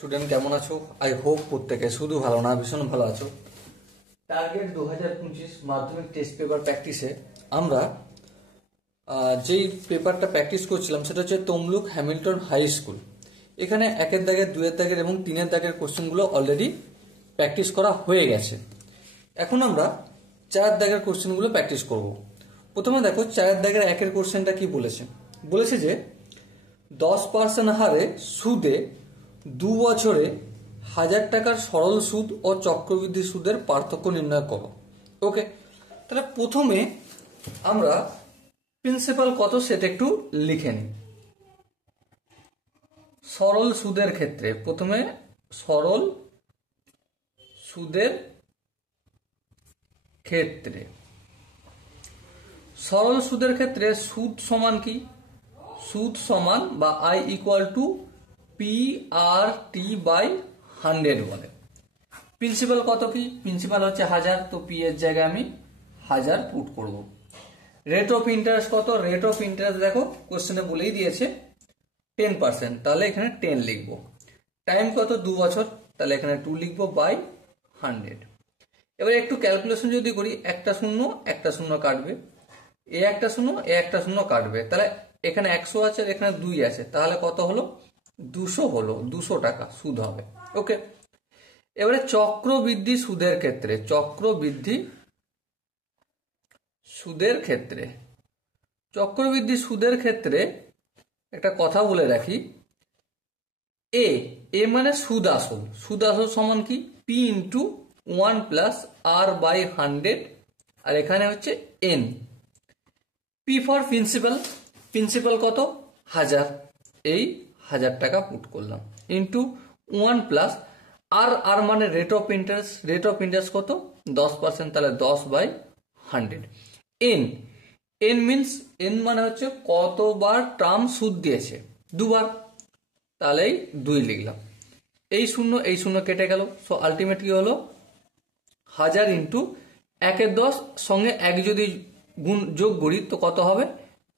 Student কেমন আছো? I hope প্রত্যেকে শুধু ভালো না ভীষণ ভালো আছো। টার্গেট 2025 মাধ্যমিক টেস্ট পেপার প্র্যাকটিসে আমরা যেই পেপারটা প্র্যাকটিস করছিলাম সেটা হচ্ছে তমলুক হ্যামিল্টন হাই স্কুল। এখানে 1-এর দাগের, 2-এর দাগের এবং 3-এর দাগের কোশ্চেনগুলো অলরেডি প্র্যাকটিস করা হয়ে গেছে। এখন আমরা 4 দাগের কোশ্চেনগুলো প্র্যাকটিস করব। প্রথমে দেখো 4 দাগের 1-এর কোশ্চেনটা কি বলেছে। বলেছে যে 10% হারে সুদে 2 বছরে 1000 টাকার সরল সুদ ও চক্রবৃদ্ধি সুদের পার্থক্য নির্ণয় করো। ওকে, তাহলে প্রথমে আমরা প্রিন্সিপাল কত সেটা একটু লিখে নিই। সরল সুদের ক্ষেত্রে প্রথমে সরল সুদের ক্ষেত্রে সরল সুদের ক্ষেত্রে সুদ সমান কি? সুদ সমান বা আই ইকুয়াল টু PRT/100 বলে। প্রিন্সিপাল কত কি? প্রিন্সিপাল হচ্ছে 1000, তো পি এর জায়গায় আমি 1000 পুট করব। রেট অফ ইন্টারেস্ট কত? রেট অফ ইন্টারেস্ট দেখো কোশ্চেনে বলেই দিয়েছে 10%, তাহলে এখানে 10 লিখবো। টাইম কত? 2 বছর, তাহলে এখানে 2 লিখবো বাই 100। এবার একটু ক্যালকুলেশন যদি করি, একটা শূন্য একটা শূন্য কাটবে, এ একটা শূন্য এ একটা শূন্য কাটবে, তাহলে এখানে 100 আছে আর এখানে 2 আছে, তাহলে কত হলো? 200 হলো। 200 টাকা সুদ হবে। ওকে, এবারে চক্রবৃদ্ধি সুদের ক্ষেত্রে চক্রবৃদ্ধি সুদের ক্ষেত্রে একটা কথা বলে রাখি, এ মানে সুদ আসল। সুদ আসল সমান কি? P × 1 + R/100, আর এখানে হচ্ছে N। P ফর প্রিন্সিপাল কত? 1000, এই 1000 টাকা পুট করলাম, ইন্টু 1 প্লাস আর মানে রেট অফ ইন্টারেস্ট কত? 10%, তাহলে 10/100। এন মিনস এন মানে হচ্ছে কতবার টার্ম সুদ দিয়েছে, 2 বার, তাহলে 2 লিখলাম। এই শূন্য কেটে গেল, সো আলটিমেট কি হলো? 1000 ইন্টু 1/10 সঙ্গে 1 যদি যোগ করি তো কত হবে?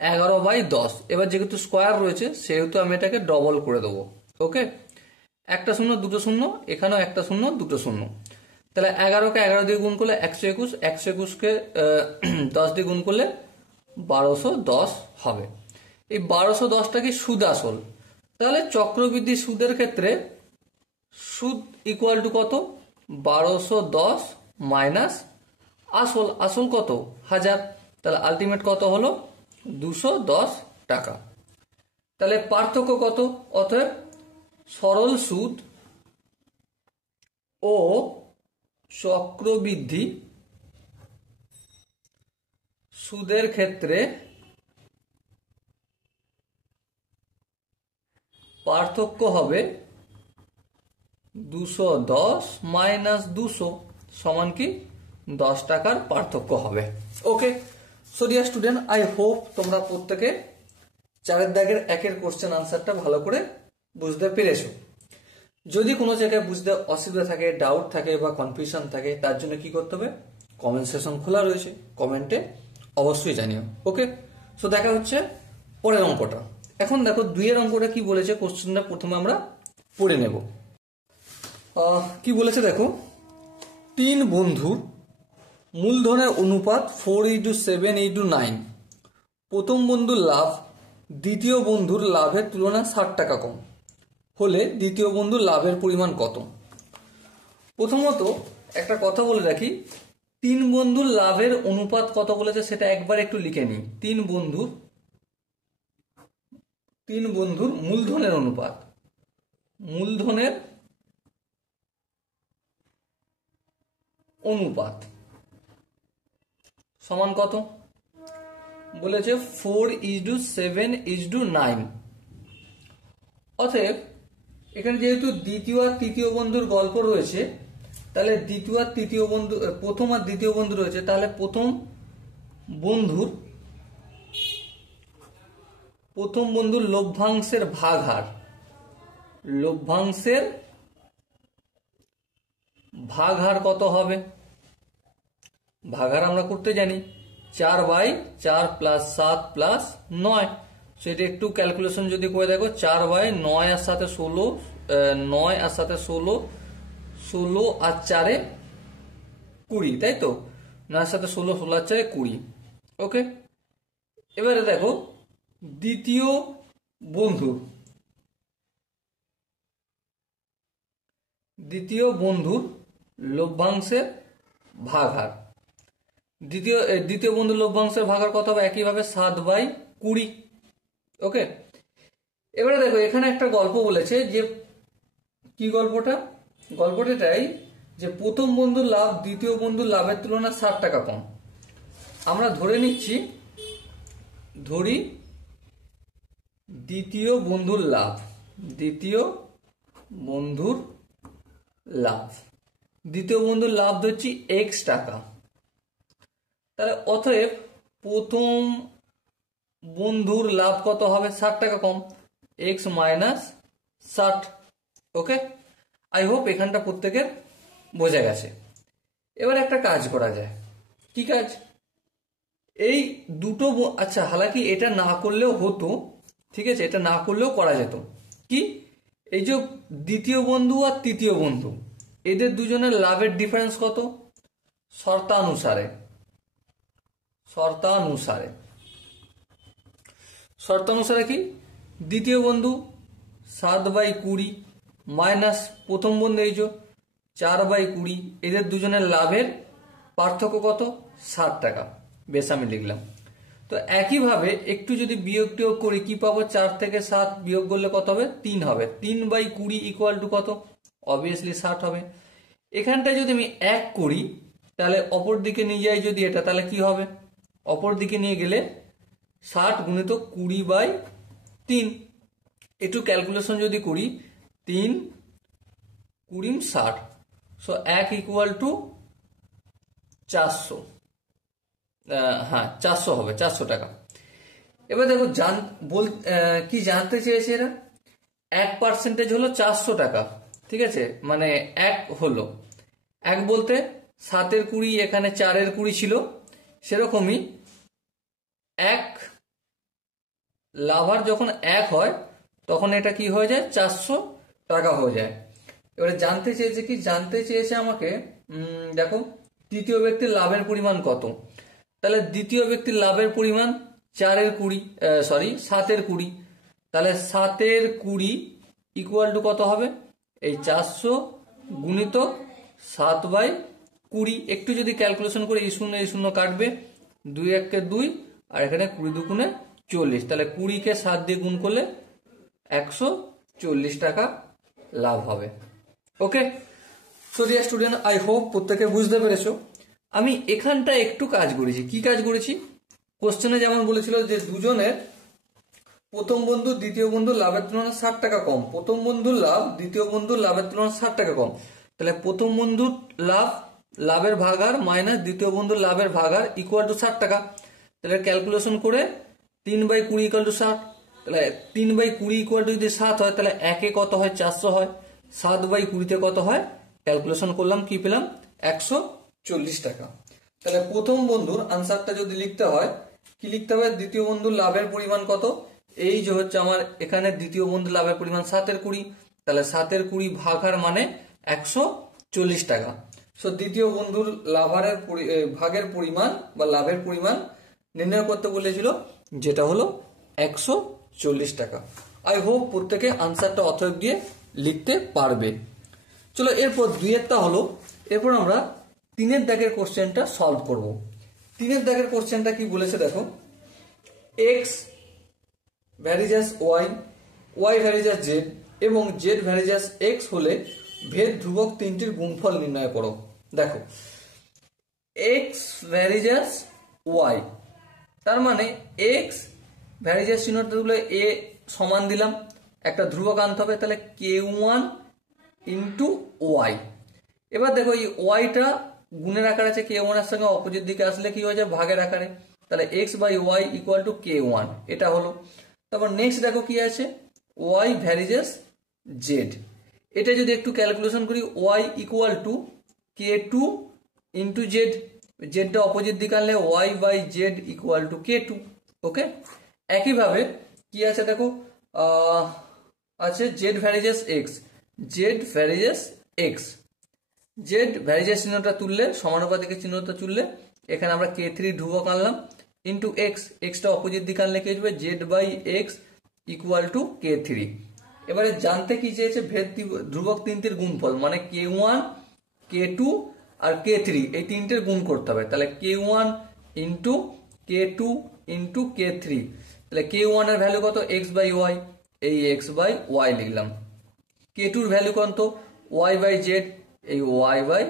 11/10। এবার যেহেতু স্কোয়ার রয়েছে সেহেতু আমি এটাকে ডবল করে দেবো। ওকে, একটা শূন্য দুটো শূন্য, এখানেও একটা শূন্য দুটো শূন্য, তাহলে 11কে 11 দিয়ে গুণ করলে 121, 121কে 10 দিয়ে গুণ করলে 1210 হবে। এই 1210টা কি সুদ আসল? তাহলে চক্রবৃদ্ধি সুদের ক্ষেত্রে সুদ ইকুয়াল টু কত? 1210 মাইনাস আসল কত? 1000, তাহলে আলটিমেট কত হলো? 210 টাকা। তাহলে পার্থক্য কত? অতএব সরল সুদ ও চক্রবৃদ্ধি সুদের ক্ষেত্রে পার্থক্য হবে 210 মাইনাস 200 সমান কি? 10 টাকার পার্থক্য হবে। Okay, so dear student, I hope তোমরা প্রত্যেকে 4 দাগের 1-এর কোশ্চেন আনসারটা ভালো করে বুঝতে পেরেছো। যদি কোনো জায়গায় বুঝতে অসুবিধা থাকে, ডাউট থাকে বা কনফিউশন থাকে, তার জন্য কি করতে হবে? কমেন্ট সেকশন খোলা রয়েছে, কমেন্টে অবশ্যই জানিও। ওকে, সো দেখা হচ্ছে পরের অঙ্কটা। এখন দেখো 2-এর অঙ্কটা কি বলেছে, কোশ্চেনটা প্রথমে আমরা পড়ে নেব। কি বলেছে দেখো, 3 বন্ধুর মূলধনের অনুপাত 4:7:9। প্রথম বন্ধুর লাভ দ্বিতীয় বন্ধুর লাভের তুলনায় 60 টাকা কম হলে দ্বিতীয় বন্ধুর লাভের পরিমাণ কত? প্রথমত একটা কথা বলে রাখি, 3 বন্ধুর লাভের অনুপাত কত বলেছে সেটা একবার একটু লিখে নিই। 3 বন্ধুর মূলধনের অনুপাত সমান কত? বলেছে 4:7:9। অতএব এখানে যেহেতু দ্বিতীয় আর তৃতীয় বন্ধুর গল্প রয়েছে, তাহলে প্রথম আর দ্বিতীয় বন্ধু রয়েছে, তাহলে প্রথম বন্ধুর লভ্যাংশের ভাগহার কত হবে? ভাগহার আমরা করতে জানি 4/4 + 7 + 9। সেটা একটু ক্যালকুলেশন যদি করে দেখো, 4/9 এর সাথে 16 9 আর 7 16, 16 আর 4 20, তাই তো? 9 আর 7 16, 16 আর 4 20। ওকে, এবারে দেখো দ্বিতীয় বন্ধুর লভ্যাংশের ভাগহার। দ্বিতীয় বন্ধুর লভ্যাংশের ভাগহার কত হবে? একইভাবে 7/20। ওকে, এবারে দেখো এখানে একটা গল্প বলেছে, যে কি গল্পটা এটাই যে প্রথম বন্ধুর লাভ দ্বিতীয় বন্ধুর লাভের তুলনায় 60 টাকা কম। আমরা ধরি দ্বিতীয় বন্ধুর লাভ ধরছি x টাকা। তাহলে অতএব প্রথম বন্ধুর লাভ কত হবে? 60 টাকা কম, x minus 60। Okay, I hope এখানটা প্রত্যেকের বোঝা গেছে। এবার একটা কাজ করা যায়। কি কাজ? এই দুটো, আচ্ছা হালাকি এটা না করলেও হতো, ঠিক আছে, এটা না করলেও করা যেত। কি? এই যে দ্বিতীয় বন্ধু আর তৃতীয় বন্ধু, এদের দুজনের লাভের ডিফারেন্স কত? শর্তানুসারে কি? দ্বিতীয় বন্ধু 7/20 মাইনাস প্রথম বন্ধু এই যে 4/20, এদের দুজনের লাভের পার্থক্য কত? 60 টাকা। বেশ, আমি লিখলাম। তো একইভাবে একটু যদি বিয়োগ টিয়োগ করি কি পাবো? 4 থেকে 7 বিয়োগ করলে কত হবে? 3 হবে। 3/20 ইকুয়াল টু কত? অবভিয়াসলি 60 হবে। এখানটায় যদি আমি 1 করি, তাহলে অপর দিকে নিয়ে যাই যদি এটা, তাহলে কি হবে? অপর দিকে নিয়ে গেলে 60 গুণিত 20/3। একটু ক্যালকুলেশন যদি করি, 3 20 60, সো 1 ইকুয়াল টু 400। হ্যাঁ, 400 হবে, 400 টাকা। এবার দেখো কি জানতে চেয়েছে এরা? 1% হলো 400 টাকা, ঠিক আছে, মানে 1 হলো 1 বলতে 7-এর 20, এখানে 4-এর 20 ছিল, সেরকমই 1 লাভার যখন 1 হয় তখন এটা কি হয়ে যায়? 400 টাকা হয়ে যায়। এবারে জানতে চেয়েছে আমাকে, দেখো তৃতীয় ব্যক্তির লাভের পরিমাণ কত। তাহলে দ্বিতীয় ব্যক্তির লাভের পরিমাণ 7-এর 20, তাহলে 7-এর 20 ইকুয়াল টু কত হবে? এই 400 গুণিত 7/20। একটু যদি ক্যালকুলেশন করে এই শূন্য কাটবে, 2 1 2, আর এখানে 20 2 40, তাহলে 20-কে 7 দিয়ে গুণ করলে 140 টাকা লাভ হবে। Okay, so dear student, I hope প্রত্যেকে বুঝতে পেরেছো। আমি এখানটা একটু কাজ করেছি। কি কাজ করেছি? কোশ্চেনে যেমন বলেছিল যে দুজনের প্রথম বন্ধু দ্বিতীয় বন্ধুর লাভের তুলনায় 60 টাকা কম, প্রথম বন্ধুর লাভ দ্বিতীয় বন্ধুর লাভের তুলনায় 60 টাকা কম, তাহলে প্রথম বন্ধুর লাভের ভাগার মাইনাস দ্বিতীয় বন্ধুর লাভের ভাগার ইকুয়াল টু 60 টাকা। তাহলে ক্যালকুলেশন করে 3/20 ইকুয়াল টু 60, তাহলে 3/20 ইকুয়াল টু যদি 7 হয়, তাহলে 1-এ কত হয়? 400 হয়। 7/20-তে কত হয়? ক্যালকুলেশন করলাম, কি পেলাম? 140 টাকা। তাহলে প্রথম বন্ধুর আনসারটা যদি লিখতে হয়, কি লিখতে হবে? দ্বিতীয় বন্ধুর লাভের পরিমাণ কত? এই যে হচ্ছে আমার এখানে দ্বিতীয় বন্ধুর লাভের পরিমাণ 7-এর 20, তাহলে 7-এর 20 ভাগার মানে 140 টাকা। সো দ্বিতীয় বন্ধুর ভাগের পরিমাণ বা লাভের পরিমাণ নির্ণয় করতে বলেছিল, যেটা হলো 140 টাকা। আই হোপ প্রত্যেকে আনসারটা অতএব দিয়ে লিখতে পারবে। চলো এরপর 2-এরটা হলো, এরপর আমরা 3-এর দাগের কোশ্চেনটা সলভ করব। 3-এর দাগের কোশ্চেনটা কি বলেছে দেখো, x varies as y varies as z এবং z ভ্যারিজাস x হলে ভেদ ধ্রুবক তিনটির গুণফল নির্ণয় করো। দেখো x ভ্যারিজাস y, তার মানে x ভ্যারিজাস চিহ্নটা তুলে a সমান দিলাম, একটা ধ্রুবক আনতে হবে, তাহলে k1 ইন্টু y। এবার দেখো এই ওয়াইটা গুণের আকারে আছে, k1 এর সঙ্গে অপোজিট দিকে আসলে কি হয়ে যায়? ভাগের আকারে, তাহলে x/y ইকুয়াল টু k1, এটা হলো। তারপর নেক্সট দেখো কি আছে, y ভ্যারিজাস z, এটা যদি একটু ক্যালকুলেশন করি, y equal to k2 into z, জেডটা অপোজিট দিকে আনলে y/z ইকুয়াল টু k2। ওকে, একইভাবে কি আছে দেখো, আছে z varies as x, Z varies as x. Z varies as চিহ্নটা তুললে, সমানুপাতিকের চিহ্নটা তুললে এখানে আমরা কে থ্রি ধ্রুবক আনলাম ইন্টু এক্স, এক্সটা অপোজিট দিকে আনলে কি হবে z by x equal to k three. এবারে জানতে কি চেয়েছে ভেদ ধ্রুবক তিনটির গুণফল, মানে কে ওয়ান কে টু আর কে থ্রি, এই তিনটের গুণ করতে হবে। তাহলে k one into k two into k three, তাহলে কে ওয়ান এর ভ্যালু কত এক্স বাই ওয়াই, এই এক্স বাই ওয়াই লিখলাম। কে টুর ভ্যালু কত ওয়াই বাই জেড, এই ওয়াই বাই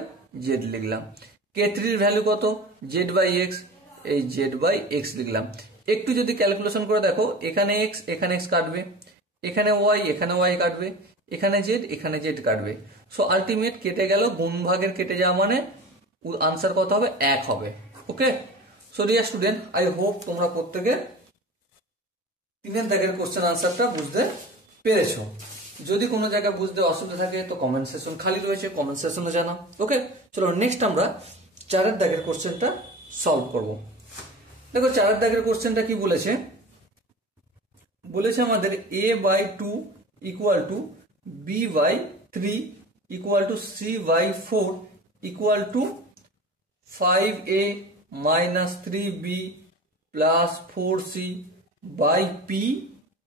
জেড লিখলাম। কে থ্রির ভ্যালু কত জেড বাই এক্স, এই জেড বাই এক্স লিখলাম। একটু যদি ক্যালকুলেশন করে দেখো, এখানে এক্স কাটবে, এখানে ওয়াই কাটবে, এখানে জেড কাটবে। সো আলটিমেট কেটে গেল, গুণ ভাগের কেটে যাওয়া মানে আনসার কত হবে 1 হবে। Okay, so dear student, I hope তোমরা প্রত্যেকে 3 দাগের কোশ্চেন আনসারটা বুঝতে পেরেছো। যদি কোনো জায়গায় বুঝতে অসুবিধা থাকে তো কমেন্ট সেকশন খালি রয়েছে, কমেন্ট সেকশনে জানাও। ওকে, চলো নেক্সট আমরা 4 দাগের কোশ্চেনটা সলভ করব। দেখো 4 দাগের কোশ্চেনটা কি বলেছে, বলেছে আমাদের a by 2 equal to b by 3 equal to c by 4 equal to 5a minus 3b plus 4c by p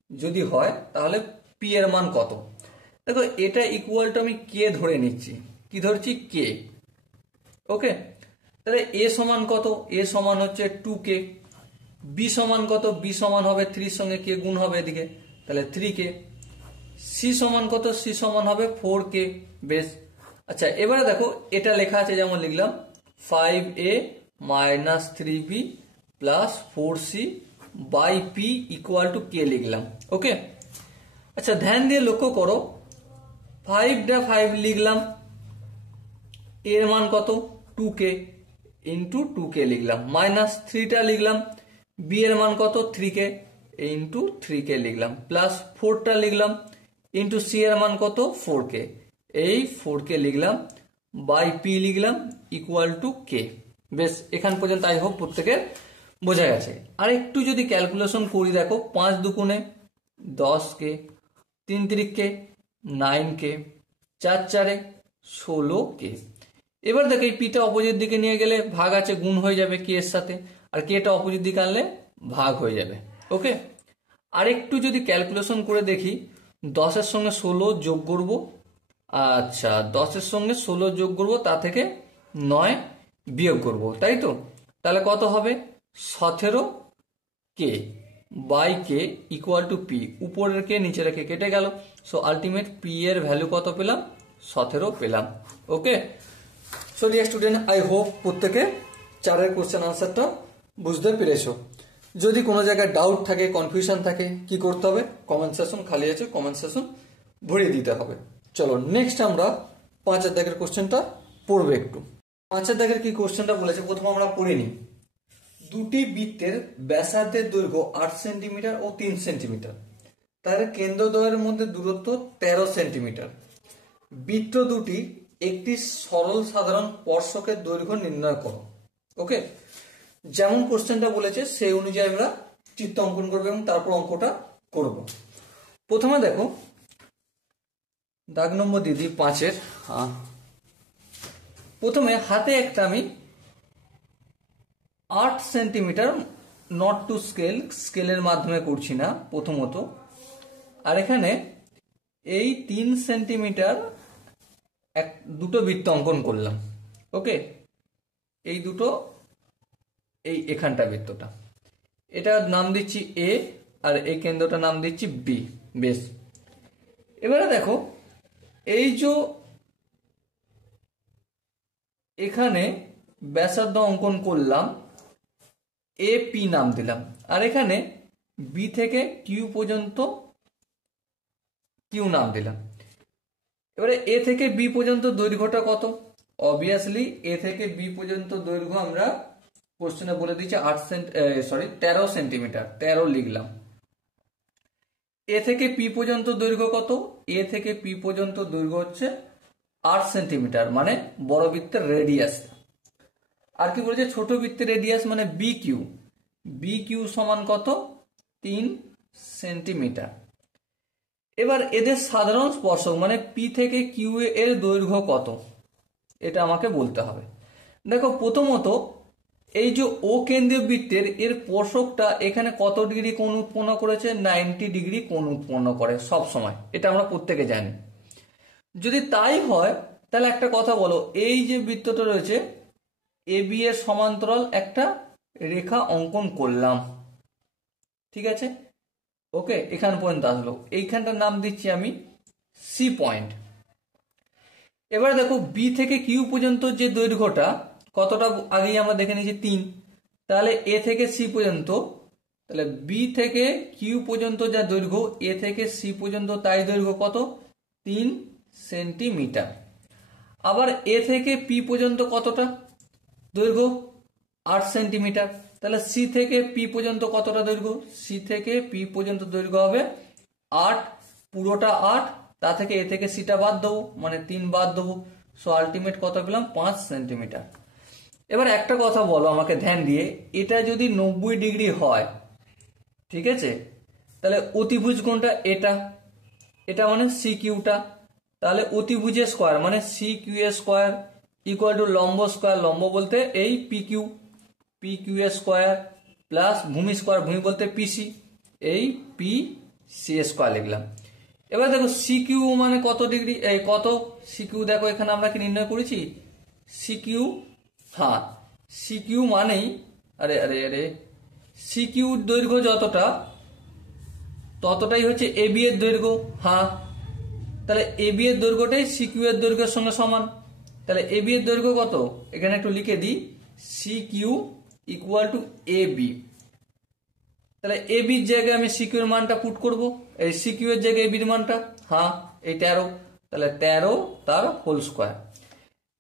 যদি হয় তাহলে p এর মান কত। দেখো এটা ইকুয়াল টু আমি কে ধরে নিচ্ছি, কি ধরছি কে। ওকে, তাহলে a সমান কত, a সমান হচ্ছে 2k, b সমান কত, b সমান হবে 3 এর সঙ্গে কে গুণ হবে এদিকে, তাহলে 3k, c সমান কত, c সমান হবে 4k। বেশ, আচ্ছা এবারে দেখো এটা লেখা আছে যেমন লিখলাম 5a minus 3b plus 4c by p equal to k লিখলাম। ওকে, আচ্ছা ধ্যান দিয়ে লক্ষ্য করো, 5 লিখলাম, এর মান কত 2k ইন্টু 2k লিখলাম, মাইনাস 3টা লিখলাম, বি এর মান কত 3k ইন্টু 3k লিখলাম, প্লাস 4টা লিখলাম ইন্টু সি এর মান কত 4k, এই 4k লিখলাম, বাই পি লিখলাম ইকুয়াল টু কে। বেশ, এখান পর্যন্ত আই হোপ প্রত্যেকের বোঝা গেছে। আর একটু যদি ক্যালকুলেশন করি দেখো, 5 দুগুণে 10k, 3 3কে 9k, 4 4 16k। এবার দেখো এই পিটা অপোজিট দিকে নিয়ে গেলে ভাগ আছে, গুণ হয়ে যাবে কে এর সাথে, আর কেটা অপোজিট দিকে আনলে ভাগ হয়ে যাবে। ওকে, আর একটু যদি ক্যালকুলেশন করে দেখি, 10 এর সঙ্গে 16 যোগ করব, আচ্ছা 10 এর সঙ্গে 16 যোগ করব, তা থেকে 9 বিয়োগ করব, তাই তো। তাহলে কত হবে 17k by k equal to p, উপরের কে নিচের কে কেটে গেল। সো আলটিমেট পি এর ভ্যালু কত পেলাম 17 পেলাম। Okay, so dear student, I hope প্রত্যেকে 4 কোশ্চেন আনসারটা বুঝতে পেরেছো। যদি কোনো জায়গায় ডাউট থাকে, কনফিউশন থাকে, কি করতে হবে, কমেন্ট সেকশন খালি আছে, কমেন্ট সেকশন ভরিয়ে দিতে হবে। চলো নেক্সট আমরা 5 দাগের কোশ্চেনটা পড়বো একটু। 5 দাগের কি কোশ্চেনটা বলেছে প্রথমে আমরা পড়ে নিই। দুটি বৃত্তের ব্যাসার্ধের দৈর্ঘ্য 8 সেন্টিমিটার ও 3 সেন্টিমিটার, তার কেন্দ্রদ্বয়ের মধ্যে দূরত্ব 13 সেন্টিমিটার। বৃত্ত দুটি একটি সরল সাধারণ স্পর্শকের দৈর্ঘ্য নির্ণয় করো। ওকে, যেমন কোশ্চেনটা বলেছে সেই অনুযায়ী আমরা চিত্র অঙ্কন করবো এবং তারপর অঙ্কটা করব। প্রথমে দেখো দাগ নম্বর দিদি 5-এর, প্রথমে হাতে একটা আমি 8 সেন্টিমিটার, নট টু স্কেল, স্কেলের মাধ্যমে করছি না প্রথমত, আর এখানে এই 3 সেন্টিমিটার দুটো বৃত্ত অঙ্কন করলাম। ওকে, এই দুটো, এই এখানটা বৃত্তটা, এটা নাম দিচ্ছি এ, আর এই কেন্দ্রটা নাম দিচ্ছি বি। বেশ, এবারে দেখো এই যে এখানে ব্যাসার্ধ অঙ্কন করলাম, এ পি নাম দিলাম, আর এখানে বি থেকে কিউ পর্যন্ত কিউ নাম দিলাম। এবারে এ থেকে বি পর্যন্ত দৈর্ঘ্যটা কত, অবভিয়াসলি এ থেকে বি পর্যন্ত দৈর্ঘ্য আমরা কোশ্চেনে বলে দিচ্ছি 13 সেন্টিমিটার, 13 লিখলাম। এ থেকে পি পর্যন্ত দৈর্ঘ্য কত, এ থেকে পি পর্যন্ত দৈর্ঘ্য হচ্ছে 8 সেন্টিমিটার, মানে বড় বৃত্তের রেডিয়াস। আর কি বলেছে ছোট বৃত্তের রেডিয়াস মানে বি কিউ, বি কিউ সমান কত 3 সেন্টিমিটার। এবার এদের সাধারণ স্পর্শক মানে পি থেকে কিউ এর দৈর্ঘ্য কত, এটা আমাকে বলতে হবে। দেখো প্রথমত এই যে ও কেন্দ্রীয় বৃত্তের এর স্পর্শকটা এখানে কত ডিগ্রি কোণ উৎপন্ন করেছে, 90 ডিগ্রি কোণ উৎপন্ন করে সব সময়, এটা আমরা প্রত্যেকে জানি। যদি তাই হয় তাহলে একটা কথা বলো, এই যে বৃত্তটা রয়েছে এ বি এর সমান্তরাল একটা রেখা অঙ্কন করলাম, ঠিক আছে, ওকে, এখান পর্যন্ত আসলো, এইখানটার নাম দিচ্ছি আমি সি পয়েন্ট। এবার দেখো বি থেকে কিউ পর্যন্ত যে দৈর্ঘ্যটা কতটা আগেই আমরা দেখে নিয়েছি 3, তাহলে এ থেকে সি পর্যন্ত, তাহলে বি থেকে কিউ পর্যন্ত যা দৈর্ঘ্য এ থেকে সি পর্যন্ত তাই দৈর্ঘ্য কত, 3 সেন্টিমিটার। আবার এ থেকে পি পর্যন্ত কতটা দৈর্ঘ্য, 8 সেন্টিমিটার। তাহলে সি থেকে পি পর্যন্ত কতটা দৈর্ঘ্য, সি থেকে পি পর্যন্ত দৈর্ঘ্য হবে 8, পুরোটা 8, তা থেকে এ থেকে সিটা বাদ দেবো মানে 3 বাদ দেবো, সো আলটিমেট কত পেলাম 5 সেন্টিমিটার। এবার একটা কথা বলো আমাকে ধ্যান দিয়ে, এটা যদি 90 ডিগ্রি হয়, ঠিক আছে, তাহলে অতিভুজ কোণটা এটা, এটা মানে সি কিউটা, তাহলে অতিভুজের স্কোয়ার মানে সি কিউ এর স্কোয়ার ইকুয়াল টু লম্ব স্কোয়ার, লম্ব বলতে এই পি কিউ এর স্কোয়ার প্লাস ভূমি স্কোয়ার, ভূমি বলতে পিসি, এই পি সি স্কোয়ার লিখলাম। এবার দেখো সি কিউ মানে কত ডিগ্রি, এই কত সি কিউ, দেখো এখানে আমরা কি নির্ণয় করেছি সি কিউ, হ্যাঁ সি কিউ মানেই আরে আরে আরে সি কিউ দৈর্ঘ্য যতটা ততটাই হচ্ছে এ বি এর দৈর্ঘ্য, হ্যাঁ, তাহলে এ বি এর দৈর্ঘ্যটাই সি কিউ এর দৈর্ঘ্যের সঙ্গে সমান। তাহলে এ বি এর দৈর্ঘ্য কত, এখানে একটু লিখে দিই, c q equal to a b. তাহলে এ বির জায়গায় আমি সি কিউ এর মানটা পুট করব, এই সি কিউ এর জায়গায় এ বির মানটা, হ্যাঁ এই 13, তাহলে 13 তার হোল স্কোয়ার।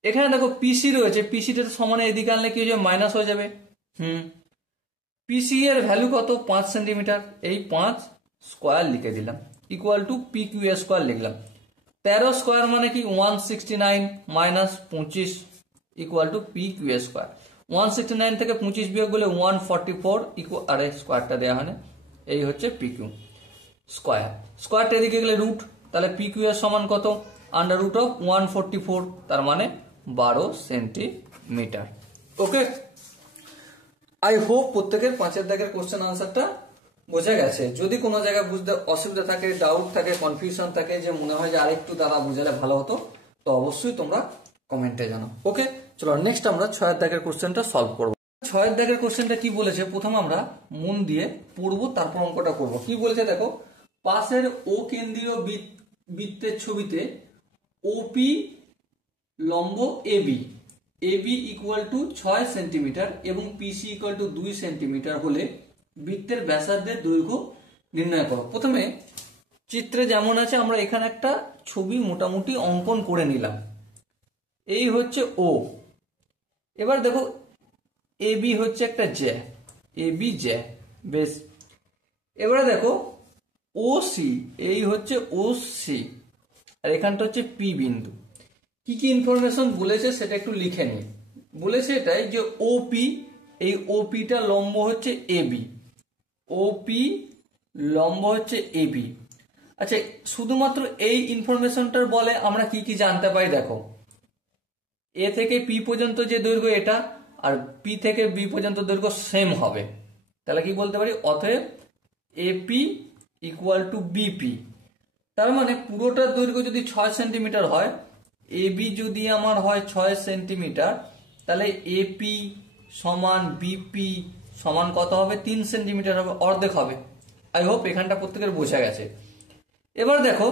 এখানে দেখো পিসি রয়েছে, পিসিটা সমানে এদিকে আনলে কি হয়ে যাবে, মাইনাস হয়ে যাবে, পিসি এর ভ্যালু কত 5 সেন্টিমিটার, এই 5 স্কোয়ার লিখে দিলাম ইকুয়াল টু পি কিউ এর স্কোয়ার লিখলাম। 13 স্কোয়ার মানে কি 169 minus 25 equal to p q এর স্কোয়ার। 169 থেকে 25 বিয়োগ করলে 144 ইকুয়াল, আরে স্কোয়ারটা দেওয়া হয় না, এই হচ্ছে পি কিউ স্কোয়ার, স্কোয়ারটা এদিকে গেলে রুট, তাহলে পি কিউ এর সমান কত, আন্ডার রুট অফ 144, তার মানে 12 সেন্টিমিটার। ওকে, আই হোপ প্রত্যেকের 5 দাগের কোশ্চেন আনসারটা বোঝা গেছে। যদি কোনো জায়গায় বুঝতে অসুবিধা থাকে, ডাউট থাকে, কনফিউশন থাকে, যে মনে হয় যে আরেকটু দাদা বুঝালে ভালো হতো, তো অবশ্যই তোমরা কমেন্টে জানাও। ওকে, চলো নেক্সট আমরা 6 দাগের কোশ্চেনটা সলভ করবো। 6 দাগের কোশ্চেনটা কি বলেছে, প্রথম আমরা মন দিয়ে পড়বো, তারপর অঙ্কটা করবো। কি বলেছে দেখো, পাশের ও কেন্দ্রীয় বৃত্তের ছবিতে ওপি লম্ব AB, AB equal to 6 centimetre এবং পিসি ইকুয়াল টু 2 সেন্টিমিটার হলে বৃত্তের ব্যাসার্ধের দৈর্ঘ্য নির্ণয় করো। প্রথমে চিত্রে যেমন আছে আমরা এখানে একটা ছবি মোটামুটি অঙ্কন করে নিলাম, এই হচ্ছে ও। এবার দেখো এবি হচ্ছে একটা জ্যা, এবি জ্যা, বেশ। এবারে দেখো ও সি, এই হচ্ছে ও সি, আর এখানটা হচ্ছে পি বিন্দু। কি কি ইনফরমেশন বলেছে সেটা একটু লিখে নিই। বলেছে এটাই যে ওপি, এই ওপিটা লম্ব হচ্ছে এবি, ওপি লম্ব হচ্ছে এবি। আচ্ছা, শুধুমাত্র এই ইনফরমেশনটার বলে আমরা কি কি জানতে পারি, দেখো এ থেকে পি পর্যন্ত যে দৈর্ঘ্য এটা, আর পি থেকে বি পর্যন্ত দৈর্ঘ্য সেম হবে, তাহলে কি বলতে পারি, অতএব এপি ইকুয়াল টু বিপি। তার মানে পুরোটার দৈর্ঘ্য যদি 6 সেন্টিমিটার হয়, এবি যদি আমার হয় 6 সেন্টিমিটার, তাহলে এপি সমান বিপি সমান কত হবে, 3 সেন্টিমিটার হবে, অর্ধেক হবে। আই হোপ এখানটা প্রত্যেকের বোঝা গেছে। এবার দেখো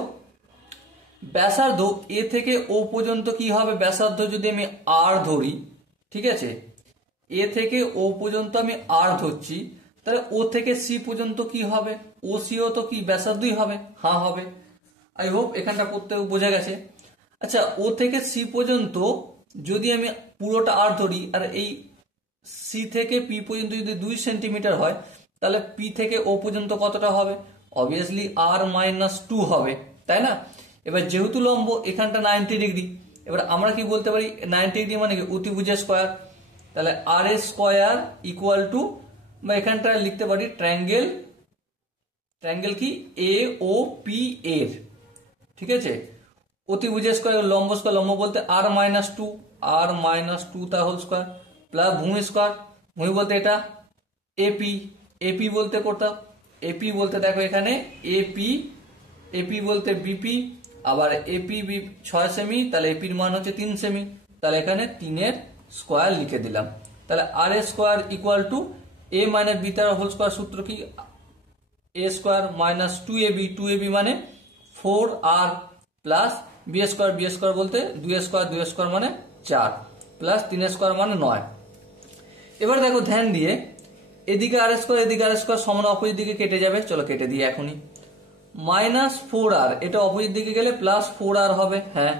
ব্যাসার্ধ এ থেকে ও পর্যন্ত কি হবে, ব্যাসার্ধ যদি আমি আর ধরি, ঠিক আছে, এ থেকে ও পর্যন্ত আমি আর ধরছি, তাহলে ও থেকে সি পর্যন্ত কি হবে, ও সিও তো কি ব্যাসার্ধই হবে, হ্যাঁ হবে। আই হোপ এখানটা প্রত্যেক বোঝা গেছে। আচ্ছা, ও থেকে সি পর্যন্ত যদি আমি পুরোটা আর ধরি, আর এই সি থেকে পি পর্যন্ত যদি 2 সেন্টিমিটার হয়, তাহলে পি থেকে ও পর্যন্ত কতটা হবে, অবভিয়াসলি আর মাইনাস 2 হবে, তাই না। এবার যেহেতু লম্ব এখানটা 90 ডিগ্রি, এবার আমরা কি বলতে পারি 90 ডিগ্রি মানে কি অতিভুজের স্কোয়ার, তাহলে আর এর স্কোয়ার ইকুয়াল টু, বা এখানটা লিখতে পারি ট্রায়াঙ্গেল ট্রায়াঙ্গেল কি এ ও পি এর, ঠিক আছে। অতিভুজ স্কয়ার লম্ব স্কয়ার, লম্ব বলতে আর মাইনাস টু তার হোল স্কয়ার প্লাস ভূমি স্কয়ার, ভূমি বলতে এটা এপি, এপি বলতে কোটা, এপি বলতে দেখো এখানে এপি, এপি বলতে বিপি, আবার এপি 6 সেমি, তাহলে এপির মান হচ্ছে 3 সেমি, তাহলে এখানে 3 স্কয়ার লিখে দিলাম। তাহলে r square equal to a minus b তার হোল স্কয়ার, সূত্র কি এ স্কয়ার মাইনাস 2ab মানে 4r প্লাস বি স্কয়ার বলতে 2 স্কয়ার মানে 4 প্লাস 3 স্কয়ার মানে 9। এবার দেখো ধ্যান দিয়ে এদিকে আর স্কয়ার সমান অপোজিট দিকে কেটে যাবে, চলো কেটে দিই এখনই। মাইনাস 4r এটা অপোজিট দিকে গেলে প্লাস 4r হবে, হ্যাঁ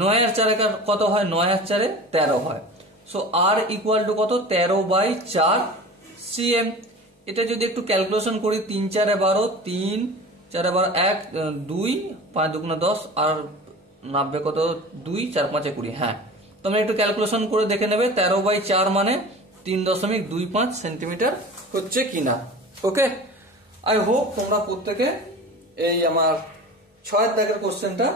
9 আর 4 কত হয়, 9 আর 4 13 হয়। সো আর ইকুয়াল টু কত, 13/4 cm। এটা যদি একটু ক্যালকুলেশন করি 3 4 12, 3 4 12 1 2 5 2 10 আর 90 কত 2 4 5 20, হ্যাঁ তোমরা একটু ক্যালকুলেশন করে দেখে নেবে 13/4 মানে 3.25 সেন্টিমিটার হচ্ছে কিনা। ওকে, আই হোপ তোমরা প্রত্যেকে এই আমার 6 দাগের কোশ্চেনটা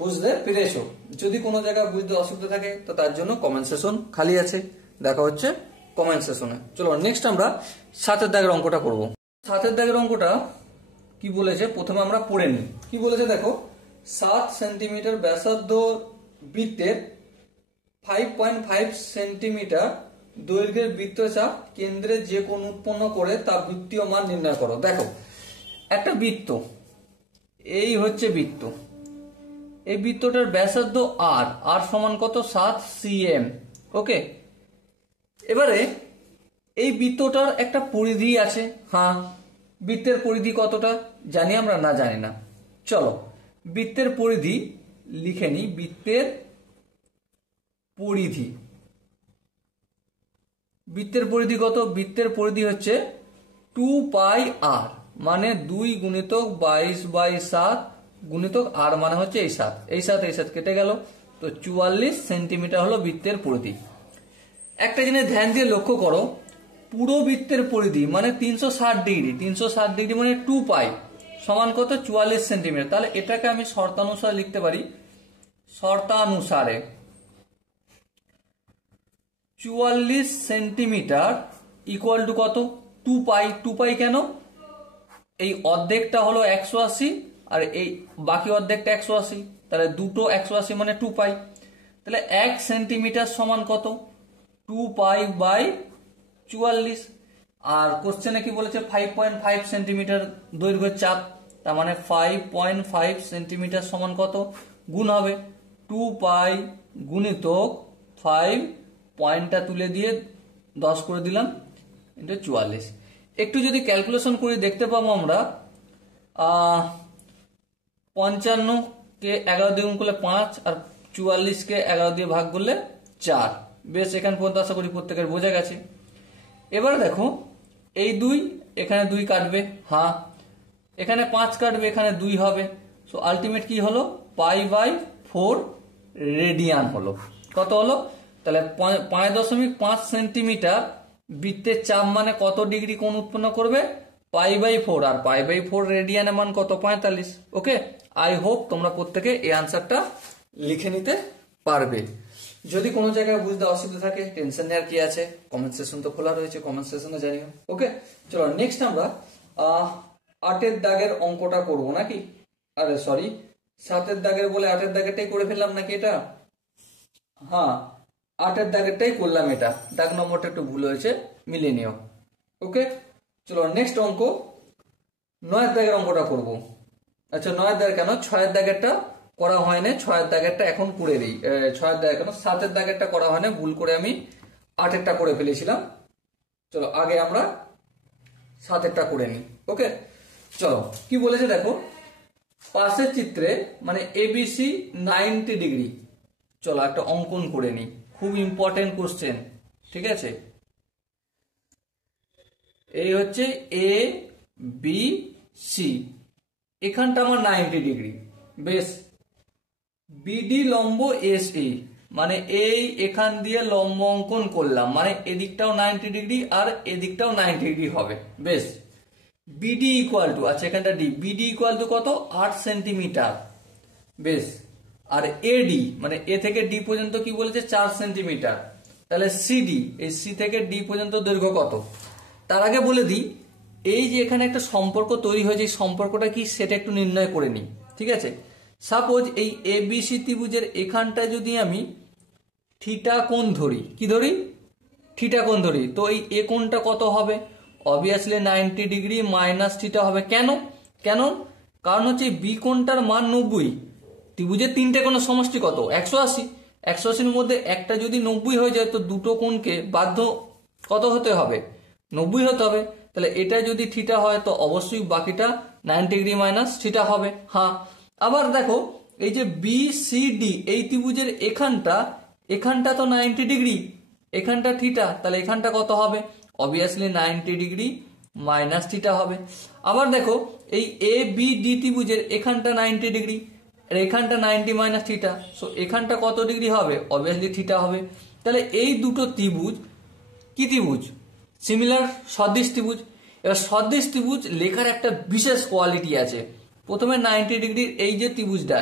বুঝতে পেরেছো। যদি কোনো জায়গায় বুঝতে অসুবিধা থাকে তো তার জন্য কমেন্ট সেশন খালি আছে, দেখা হচ্ছে কমেন্ট সেশনে। চলো নেক্সট আমরা 7 দাগের অঙ্কটা করব। 7 দাগের অঙ্কটা কি বলেছে প্রথমে আমরা পড়ে নিই। কি বলেছে দেখো, 7 সেন্টিমিটার ব্যাসার্ধ বৃত্তের 5.5 সেন্টিমিটার দৈর্ঘ্যের বৃত্তচাপ কেন্দ্রে যে কোণ উৎপন্ন করে তা বৃত্তীয় মান নির্ণয় করো। দেখো একটা বৃত্ত, এই হচ্ছে বৃত্ত, এই বৃত্তটার ব্যাসার্ধ আর সমান কত 7 cm। ওকে, এবারে এই বৃত্তটার একটা পরিধি আছে, হ্যাঁ বৃত্তের পরিধি কতটা জানি আমরা, না জানি না। চলো বৃত্তের পরিধি লিখে নি, বৃত্তের পরিধি, বৃত্তের পরিধি কত, বৃত্তের পরিধি হচ্ছে 2πr মানে 2 গুণিতক 22/7 গুণিতক আর মানে হচ্ছে এই 7, এই 7 কেটে গেল, তো 44 সেন্টিমিটার হলো বৃত্তের পরিধি। একটা জিনিস ধ্যান দিয়ে লক্ষ্য করো, পুরো বৃত্তের পরিধি মানে 360 ডিগ্রি মানে 2π সমান কত 44 সেন্টিমিটার। তাহলে এটাকে আমি শর্তানুসারে লিখতে পারি, শর্তানুসারে 44 সেন্টিমিটার ইকুয়াল টু কত 2π কেন, এই অর্ধেকটা হলো 180 আর এই বাকি অর্ধেকটা 180, তাহলে দুটো 180 মানে 2π। তাহলে 1 সেন্টিমিটার সমান কত 2π/44। আর কোশ্চেনে কি বলেছে 5.5 সেন্টিমিটার দৈর্ঘ্যের চাপ, তার মানে 5.5 সেন্টিমিটার সমান কত, গুণ হবে 2π গুণিতক 5, পয়েন্টটা তুলে দিয়ে 10 করে দিলাম ইন্টু 44। একটু যদি ক্যালকুলেশন করে দেখতে পাবো আমরা 55 কে 11 দিয়ে গুণ করলে 5 আর 44 কে 11 দিয়ে ভাগ করলে 4। বেশ, এখান পর্যন্ত আশা করি প্রত্যেকের বোঝা গেছে। এবার দেখো এই 2 এখানে 2 কাটবে, হ্যাঁ এখানে 5 কাটবে, এখানে 2 হবে। সো আলটিমেট কি হলো π/4 রেডিয়ান হলো। কত হলো, তাহলে 5.5 সেন্টিমিটার বৃত্তের চাপ মানে কত ডিগ্রি কোণ উৎপন্ন করবে π/4, আর π/4 রেডিয়ানের মান কত 45। ওকে, আই হোপ তোমরা প্রত্যেকে এই আনসারটা লিখে নিতে পারবে। যদি কোনো জায়গায় বুঝতে অসুবিধা থাকে টেনশন নেওয়ার কি আছে, কমেন্ট সেশন তো খোলা রয়েছে, কমেন্ট সেশনে জানিও। ওকে, চলো নেক্সট আমরা 8 দাগের অঙ্কটা করব নাকি, আরে সরি 7 দাগের বলে 8 দাগেরটাই করে ফেললাম নাকি, এটা হ্যাঁ 8 দাগেরটাই করলাম, এটা দাগ নম্বরটা একটু ভুল হয়েছে, মিলিয়ে নিও। ওকে, চলো নেক্সট অঙ্ক 9 দাগের অঙ্কটা করব। আচ্ছা 9 দাগের কেন, 6 দাগেরটা করা হয় না, 6 দাগেরটা এখন করে দিই। 6 দাগের কেন, 7 দাগেরটা করা হয় না, ভুল করে আমি 8 করে ফেলেছিলাম। চলো আগে আমরা 7 করে নিই। ওকে, চলো কি বলেছে দেখো, পাশের চিত্রে মানে এবিসি 90 ডিগ্রি। চলো একটা অঙ্কন করে নিই, খুব ইম্পর্টেন্ট কোশ্চেন, ঠিক আছে। এই হচ্ছে এ বি সি, এখানটা আমার 90 ডিগ্রি। বেশ, বিডি লম্ব এস এ মানে এই এখান দিয়ে লম্ব অঙ্কন করলাম, মানে এদিকটাও 90 ডিগ্রি আর এদিকটাও 90 ডিগ্রি হবে। বেশ, বিডি ইকুয়াল টু, আচ্ছা এখানটা ডি, বিডি ইকুয়াল টু কত 8 সেন্টিমিটার, বেশ। আর এডি মানে এ থেকে ডি পর্যন্ত কি বলেছে 4 সেন্টিমিটার, তাহলে সিডি এই সি থেকে ডি পর্যন্ত দৈর্ঘ্য কত। তার আগে বলে দিই এই যে এখানে একটা সম্পর্ক তৈরি হয়েছে, এই সম্পর্কটা কি সেটা একটু নির্ণয় করে নিই, ঠিক আছে। সাপোজ এই এবিসি ত্রিভুজের এখানটায় যদি আমি থিটা কোণ ধরি, কি ধরি থিটা কোণ ধরি, তো এই এ কোণটা কত হবে, অবভিয়াসলি 90 ডিগ্রি মাইনাস থিটা হবে। কেন কেন কারণ হচ্ছে বি কোণটার মান 90, ত্রিভুজের তিনটে কোণের সমষ্টি কত 180, 180-র মধ্যে একটা যদি 90 হয়ে যায় তো দুটো কোণকে বাধ্য কত হতে হবে 90 হতে হবে। তাহলে এটা যদি থিটা হয় তো অবশ্যই বাকিটা 90 ডিগ্রি মাইনাস থিটা হবে। হ্যাঁ, আবার দেখো এই যে বি সি ডি এই ত্রিভুজের এখানটা তো 90 ডিগ্রি, এখানটা থিটা, তাহলে এখানটা কত হবে অবভিয়াসলি 90 ডিগ্রি মাইনাস থিটা হবে। আবার দেখো এই এ বি ডি ত্রিভুজের এখানটা 90 ডিগ্রি আর এখানটা 90 মাইনাস থিটা, সো এখানটা কত ডিগ্রি হবে অবভিয়াসলি থিটা হবে। তাহলে এই দুটো ত্রিভুজ কি ত্রিভুজ, সিমিলার সদৃশ ত্রিভুজ। এবার সদৃশ ত্রিভুজ লেখার একটা বিশেষ কোয়ালিটি আছে। প্রথমে 90 ডিগ্রির এই যে ত্রিভুজটা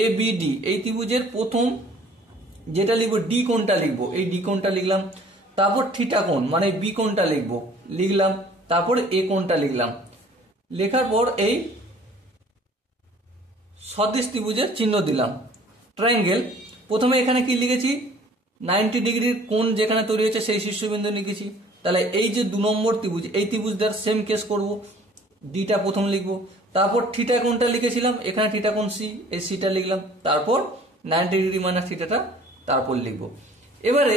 এ বি ডি এই ত্রিভুজের প্রথম যেটা লিখবো ডি কোণটা লিখবো, এই ডি কোণটা লিখলাম, তারপর থিটা কোণ মানে বি কোণটা লিখলাম, তারপর এ কোণটা লিখলাম, লেখার পর এই সদৃশ ত্রিভুজের চিহ্ন দিলাম ট্রায়াঙ্গেল। প্রথমে এখানে কি লিখেছি 90 ডিগ্রির কোণ যেখানে তৈরি হয়েছে সেই শীর্ষবিন্দু লিখেছি। তাহলে এই যে 2 নম্বর ত্রিভুজ এই ত্রিভুজটার সেম কেস করব, ডিটা প্রথম লিখবো, তারপর থিটা কোণটা লিখেছিলাম এখানে থিটা কোণ সি, এই সিটা লিখলাম, তারপর 90 ডিগ্রি মাইনাস থিটাটা তারপর লিখবো। এবারে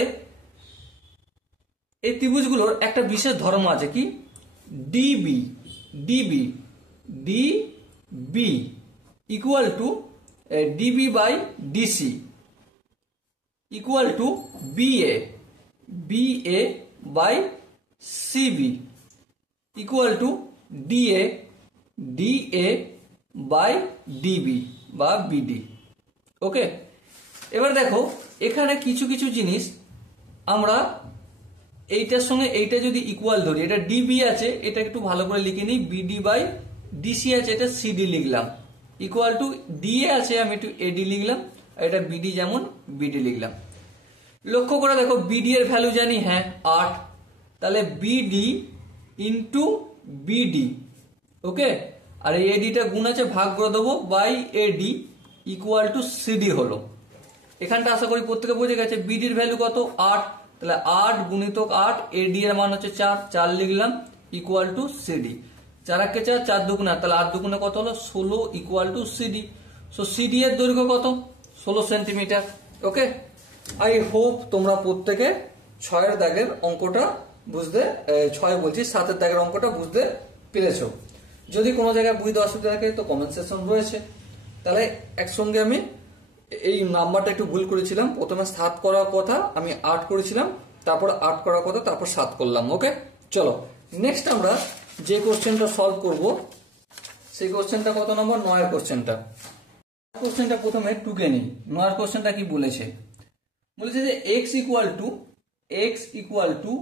এই ত্রিভুজগুলোর একটা বিশেষ ধর্ম আছে কি, DB DB DB equal to DB by DC equal to BA BA by CB equal to DA DA by DB বা বিডি। ওকে, এবার দেখো এখানে কিছু কিছু জিনিস আমরা এইটার সঙ্গে এইটা যদি ইকুয়াল ধরি, এটা ডিবি আছে এটা একটু ভালো করে লিখে নিই, বিডি বাই ডিসি আছে এটা সিডি লিখলাম, ইকুয়াল টু ডিএ আছে আমি একটু এডি লিখলাম, আর এটা বিডি যেমন বিডি লিখলাম। লক্ষ্য করে দেখো বিডি এর ভ্যালু জানি হ্যাঁ 8, তাহলে বিডি ইন্টু বিডি, ওকে, আর এই এডিটা গুণ আছে ভাগ করে দেবো by AD equal to CD হলো। এখানটা আশা করি প্রত্যেকে বুঝে গেছে বিডির ভ্যালু কত 8, তাহলে 8 গুণিতক 8, এডি এর মান হচ্ছে 4 লিখলাম ইকুয়াল টু সিডি, 4 একে 4, 4 দুগুণে 8, তাহলে 8 দুগুণে কত হলো 16 equal to CD. So CD এর দৈর্ঘ্য কত 16 সেন্টিমিটার। ওকে, আই হোপ তোমরা প্রত্যেকে 6 দাগের অঙ্কটা বুঝতে, 6 বলছি 7 দাগের অঙ্কটা বুঝতে পেরেছো। যদি কোনো জায়গায় বুঝতে অসুবিধা থাকে তো কমেন্ট সেকশন রয়েছে। তাহলে একসঙ্গে আমি এই নাম্বারটা একটু ভুল করেছিলাম, প্রথমে 7 করার কথা আমি 8 করেছিলাম, তারপর 8 করার কথা তারপর 7 করলাম। ওকে, চলো নেক্সট আমরা যে কোশ্চেনটা সলভ করব সেই কোশ্চেনটা কত নম্বর 9 এর কোশ্চেনটা প্রথমে টুকে নিই। 9 এর কোশ্চেনটা কি বলেছে যে x equal to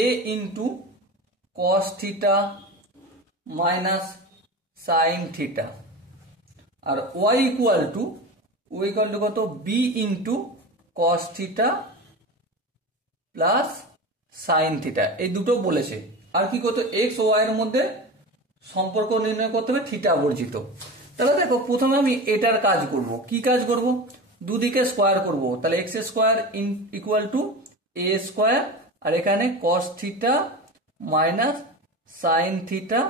a into cos theta minus sine theta, আর y ইকুয়াল টু কত b into cos theta plus sine theta, এই দুটো বলেছে। আর কি করতে x ও y এর মধ্যে সম্পর্ক নির্ণয় করতে হবে থিটা বর্জিত। তাহলে দেখো প্রথমে আমি এটার কাজ করব, কি কাজ করব, দুদিকে স্কোয়ার করব, তাহলে x square equal to a square, আর এখানে cos theta minus sine theta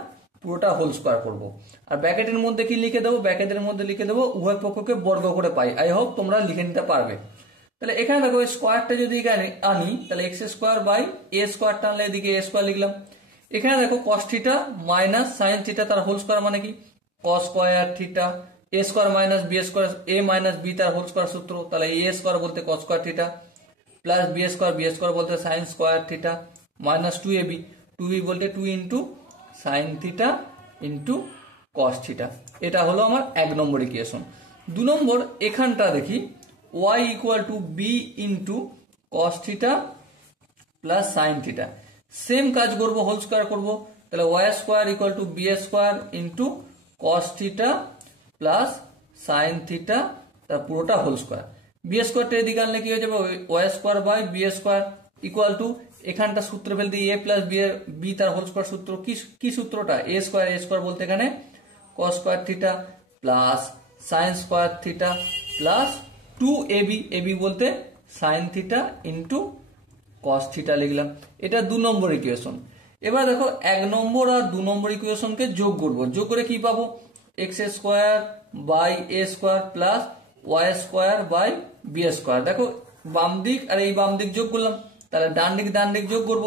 পুরোটা হোল স্কোয়ার করব। আর ব্র্যাকেটের মধ্যে কি লিখে দেবো, ব্র্যাকেটের মধ্যে লিখে দেবো উভয় পক্ষকে বর্গ করে পাই। আই হোপ তোমরা লিখে নিতে পারবে। তাহলে এখানে দেখো স্কোয়ারটা যদি এখানে আনি তাহলে x square by a square টানলে এদিকে এ স্কোয়ার লিখলাম। এখানে দেখো cos theta minus sine theta তার হোল স্কোয়ার মানে কি cos square theta, a square minus b square, a minus b তার হোল স্কোয়ার সূত্র, তাহলে এ স্কোয়ার বলতে cos square theta plus b square বলতে sine square theta minus 2ab, 2b বলতে 2 into sine theta into cos theta. এটা হলো আমার 1 নম্বর equation. 2 নম্বর এখানটা দেখি y equal to B into cos theta plus sine theta, same কাজ করবো হোল স্কোয়ার করবো, তাহলে y square equal to b square into cos theta plus sine theta, তার পুরোটা হোল স্কোয়ার। বি স্কোয়ারটা এদিকে আনলে কি হয়ে যাবে, y square by b square equal to এখানটা সূত্র ফেলতে এ প্লাস বি তার হোল স্কোয়ার সূত্র কি সূত্রটা, এ স্কোয়ার বলতে এখানে cos square theta plus sine square theta plus 2ab, a b বলতে sine theta into cos theta লিখলাম। এটা 2 নম্বর ইকুয়েশন। এবার দেখো 1 নম্বর আর 2 নম্বর ইকুয়েশনকে যোগ করব, যোগ করে কি পাবো, x square by a square plus y square by b square. দেখো বাম দিক আর এই বাম দিক যোগ করলাম, তাহলে ডান দিক যোগ করব।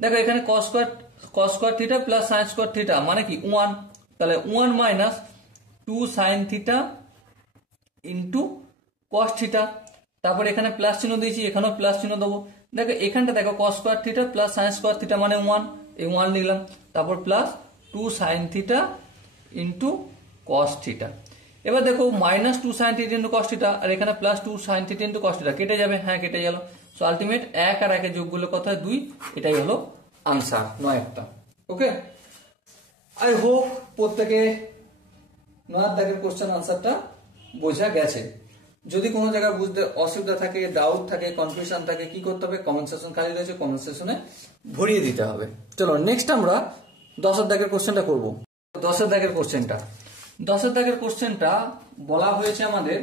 দেখো এখানে cos square theta plus sine square theta মানে কি 1, তাহলে 1 minus 2 sine theta into cos theta, তারপর এখানে প্লাস চিহ্ন দিয়েছি, এখানেও প্লাস চিহ্ন দেবো। দেখো এখানটা দেখো cos square theta plus sine square theta মানে 1, এই 1 লিখলাম, তারপর plus 2 sine theta into cos theta. এবার দেখো minus 2 sine theta into cos theta আর এখানে plus 2 sine theta into cos theta কেটে যাবে, হ্যাঁ কেটে গেল। সো আলটিমেট 1 আর 1 যোগ করলে কত হয় 2, এটাই হলো আনসার 9টা। ওকে, আই হোপ প্রত্যেকে 9 দাগের কোশ্চেন আনসারটা বোঝা গেছে। যদি কোনো জায়গায় বুঝতে অসুবিধা থাকে, ডাউট থাকে, কনফিউশন থাকে, কি করতে হবে, কমেন্ট সেকশন খালি রয়েছে, কমেন্ট সেকশনে ভরিয়ে দিতে হবে। চলো নেক্সট আমরা 10 দাগের কোশ্চেনটা করব। 10 দাগের কোশ্চেনটা বলা হয়েছে আমাদের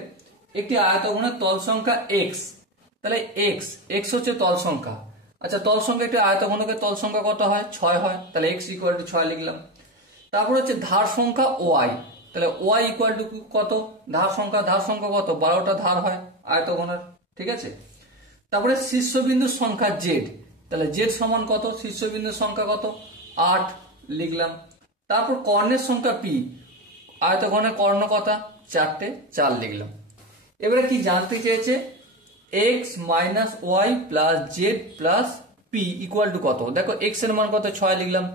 একটি আয়তঘনের তল সংখ্যা x, তাহলে x হচ্ছে তল সংখ্যা। আচ্ছা তল সংখ্যা একটি আয়তঘনকের তল সংখ্যা কত হয়, 6 হয়, তাহলে x ইকুয়াল টু 6 লিখলাম। তারপর হচ্ছে ধার সংখ্যা y, তাহলে y ইকুয়াল টু কত, ধার সংখ্যা কত, 12টা ধার হয় আয়তঘনের, ঠিক আছে। তারপরে শীর্ষবিন্দুর সংখ্যা z, তাহলে z সমান কত, শীর্ষবিন্দুর সংখ্যা কত 8 লিখলাম। তারপর কর্ণের সংখ্যা p, আয়তঘনের কর্ণ কত 4টে, 4 লিখলাম। এবারে কি জানতে চেয়েছে, x minus y plus z plus p equal to কত। দেখো x এর মান কত 6 লিখলাম,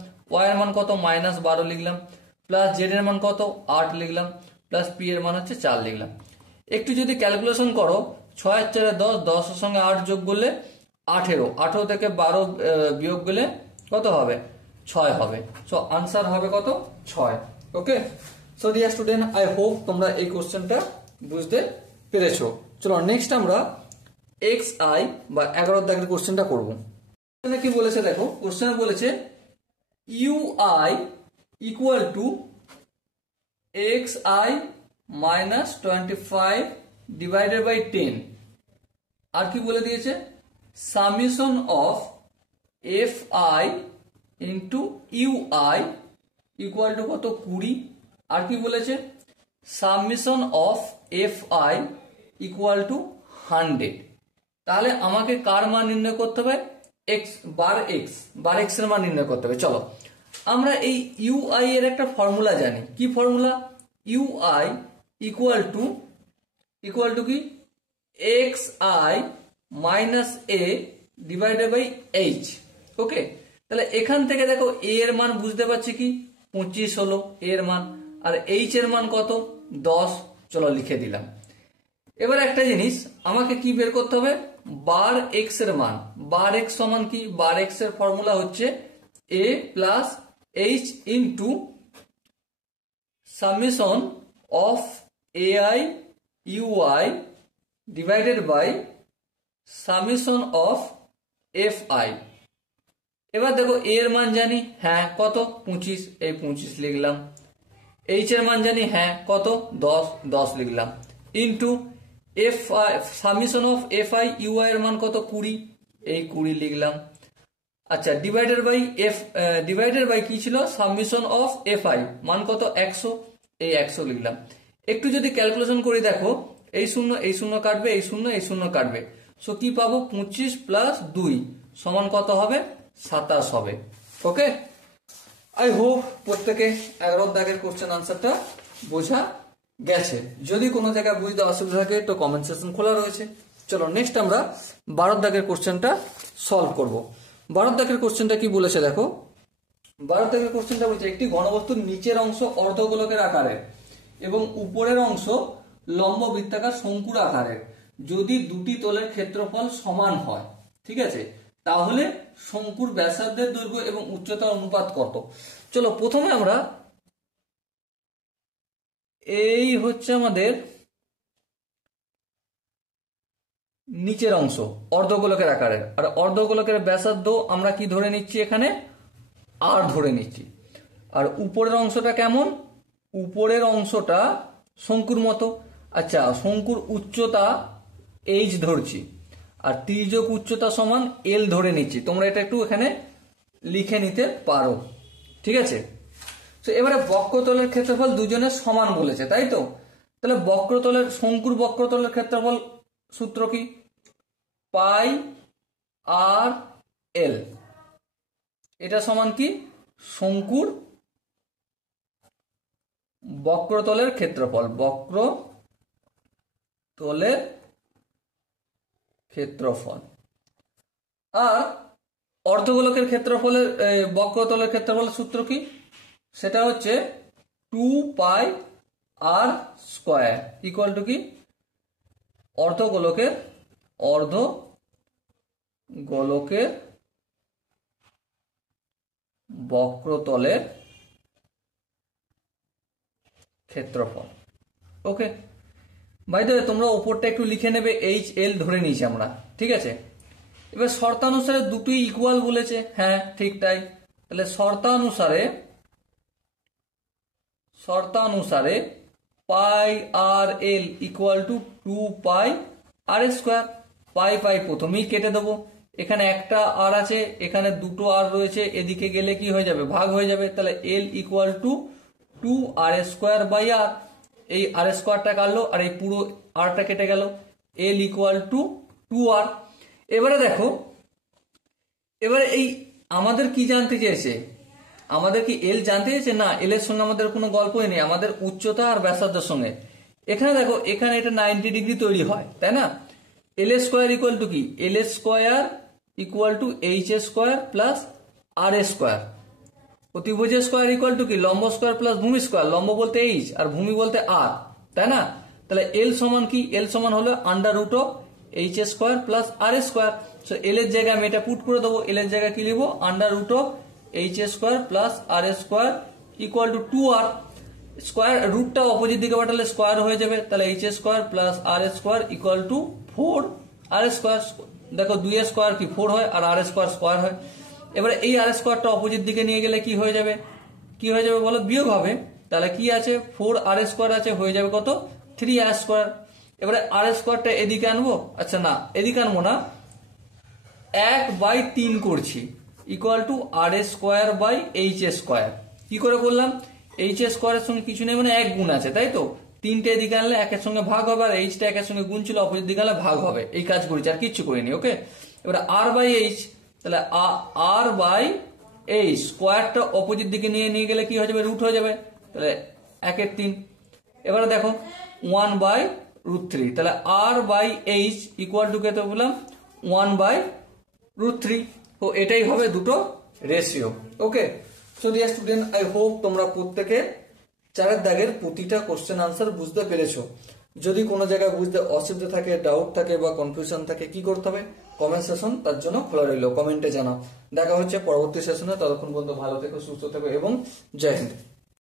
y এর মান কত মাইনাস 12 লিখলাম, প্লাস জেড এর মান কত 8 লিখলাম, প্লাস পি এর মান হচ্ছে 4 লিখলাম। একটু যদি ক্যালকুলেশন করো, 6 আর 4 10, 10 এর সঙ্গে 8 যোগ করলে 18, 18 থেকে 12 বিয়োগ করলে কত হবে 6 হবে। সো আনসার হবে কত 6। Okay, so dear student, I hope তোমরা এই কোশ্চেনটা বুঝতে পেরেছো। চলো নেক্সট আমরা xi বা 11 দাগের কোশ্চেনটা করব। এখানে কি বলেছে দেখো, কোশ্চেনে বলেছে ui equal to xi minus 25 divided by 10, আর কি বলে দিয়েছে summation of fi into ui equal to কত 20, আর কি বলেছে summation of fi equal to 100। তাহলে আমাকে কার মান নির্ণয় করতে হবে, বার x এর মান নির্ণয় করতে হবে। চলো আমরা এই ui এর একটা ফর্মুলা জানি, কি ফর্মুলা, ui ইকুয়াল টু কি xi minus a divided by h। Okay, তাহলে এখান থেকে দেখো a এর মান বুঝতে পারছি কি 25 হলো a এর মান, আর h এর মান কত 10। চলো লিখে দিলাম। এবার একটা জিনিস আমাকে কি বের করতে হবে, বার x এর মান। বার x সমান কি, বার x এর ফর্মুলা হচ্ছে a plus h into summation of ai ui divided by summation of fi। এবার দেখো a এর মান জানি, হ্যাঁ কত 25, এই 25 লিখলাম। h এর মান জানি, হ্যাঁ কত 10 লিখলাম, into summation of fi ui এর মান কত 20, এই 20 লিখলাম। আচ্ছা ডিভাইডেড বাই কি ছিল, সামেশন অফ fi মান কত 100, এই 100 লিখলাম। একটু যদি ক্যালকুলেশন করি দেখো, এই শূন্য কাটবে, এই শূন্য কাটবে, সো কি পাবো 25 প্লাস 2 সমান কত হবে 27 হবে। ওকে, আই হোপ প্রত্যেকে 11 দাগের কোশ্চেন আনসারটা বোঝা গেছে। যদি কোনো জায়গায় বুঝতে অসুবিধা থাকে তো কমেন্ট সেকশন খোলা রয়েছে। চলো নেক্সট আমরা 12 দাগের কোশ্চেনটা সলভ করব। 12 দাগের কোশ্চেনটা কি বলেছে দেখো, 12 দাগের কোশ্চেনটা বলছে একটি ঘনবস্তুর নিচের অংশ অর্ধগোলকের আকারের এবং উপরের অংশ লম্ব বৃত্তাকার শঙ্কুর আকারের যদি দুটি তলের ক্ষেত্রফল সমান হয়, ঠিক আছে, তাহলে শঙ্কুর ব্যাসার্ধের দৈর্ঘ্য এবং উচ্চতার অনুপাত কত? চলো প্রথমে আমরা এই হচ্ছে আমাদের নিচের অংশ অর্ধগোলকের আকারে, আর অর্ধগোলকের ব্যাসার্ধ আমরা কি ধরে নিচ্ছি এখানে আর ধরে নিচ্ছি। আর উপরের অংশটা কেমন? উপরের অংশটা শঙ্কুর মতো। আচ্ছা, শঙ্কুর উচ্চতা এইচ ধরছি আর তির্যক উচ্চতা সমান এল ধরে নিচ্ছি। তোমরা এটা একটু এখানে লিখে নিতে পারো, ঠিক আছে? তো এবারে বক্রতলের ক্ষেত্রফল দুজনের সমান বলেছে, তাই তো? তাহলে বক্রতলের শঙ্কুর বক্রতলের ক্ষেত্রফল সূত্র কি? পাই আর এল। এটা সমান কি? শঙ্কুর বক্রতলের ক্ষেত্রফল, বক্রতলের ক্ষেত্রফল। আর অর্ধগোলকের ক্ষেত্রফলের বক্রতলের ক্ষেত্রফলের সূত্র কি? সেটা হচ্ছে 2 pi R square equal to কি? অর্ধগোলকের বক্রতলের ক্ষেত্রফল। ওকে ভাই, তো তোমরা উপরটা একটু লিখে নেবে, এইচ এল ধরে নিয়েছি আমরা, ঠিক আছে? এবার শর্তানুসারে দুটোই ইকুয়াল বলেছে, হ্যাঁ ঠিক তাই। তাহলে শর্তানুসারে pi r l equal to 2 pi r square. Pi pi প্রথমেই কেটে দেবো, এখানে একটা আর আছে, এখানে দুটো আর রয়েছে, এদিকে গেলে কি হয়ে যাবে? ভাগ হয়ে যাবে। তাহলে l equal to 2 R square by r, এই আর স্কোয়ারটা কাটলো আর এই পুরো আরটা কেটে গেল, এল ইকুয়াল টু 2 আর। এবারে দেখো, এবারে এই আমাদের কি জানতে চেয়েছে? আমাদের কি এল জানতে চেয়েছে? না, এল এর সঙ্গে আমাদের কোনো গল্পই নেই, আমাদের উচ্চতা আর ব্যাসার্ধের সঙ্গে। এখানে দেখো, এখানে এটা 90 ডিগ্রি তৈরি হয়, তাই না? এল স্কোয়ার ইকুয়াল টু কি? L square equal to h square plus R square. অতিভুজ স্কোয়ার ইকুয়াল টু কি? লম্ব স্কোয়ার প্লাস ভূমি স্কোয়ার। লম্ব বলতে এইচ আর ভূমি বলতে আর, তাই না? তাহলে এল সমান কি? এল সমান হলো under root of H square plus R square. So l এর জায়গায় আমি এটা পুট করে দেবো, এল এর জায়গায় কি লিখবো? Under root of H square plus R square equal to 2 R. Square রুটটা অপোজিট দিকে পাঠালে স্কোয়ার হয়ে যাবে, তাহলে H square plus R square equal to 4 R square. দেখো 2 স্কোয়ার কি 4 হয় আর আর স্কোয়ার স্কোয়ার হয়। এবারে এই আর স্কোয়ারটা অপোজিট দিকে নিয়ে গেলে কি হয়ে যাবে? কি হয়ে যাবে বলো? বিয়োগ হবে। তাহলে কি আছে? 4 আর স্কোয়ার আছে, হয়ে যাবে কত? 3 আর স্কোয়ার। এবারে আর স্কোয়ারটা এদিকে আনবো, আচ্ছা না এদিকে আনবো না, 1/3 করছি equal to R square by H square. কি করে করলাম? এইচ স্কোয়ারের সঙ্গে কিছু নেই, মানে 1 গুণ আছে, তাই তো? 3টে এদিকে আনলে 1-এর সঙ্গে ভাগ হবে, আর এইচটা 1-এর সঙ্গে গুণ ছিল, অপোজিট দিকে আনলে ভাগ হবে। এই কাজ করেছি, আর কিচ্ছু করিনি। ওকে, এবারে আর বাই এইচ, তাহলে আর বাই এইচ স্কোয়ারটা অপোজিট দিকে নিয়ে গেলে কি হয়ে যাবে? রুট হয়ে যাবে, তাহলে 1/3। এবারে দেখো 1/√3, তাহলে আর বাই এইচ ইকুয়াল টু কত বললাম? 1/√3। তো এটাই হবে দুটো ratio. Okay, so dear student, I hope তোমরা প্রত্যেকে 4 দাগের প্রতিটা কোশ্চেন আনসার বুঝতে পেরেছো। যদি কোনো জায়গায় বুঝতে অসুবিধা থাকে, ডাউট থাকে বা কনফিউশন থাকে, কি করতে হবে? কমেন্ট সেশন তার জন্য খোলা রইল, কমেন্টে জানাও। দেখা হচ্ছে পরবর্তী সেশনে, ততক্ষণ পর্যন্ত ভালো থেকো, সুস্থ থেকো এবং জয় হিন্দ।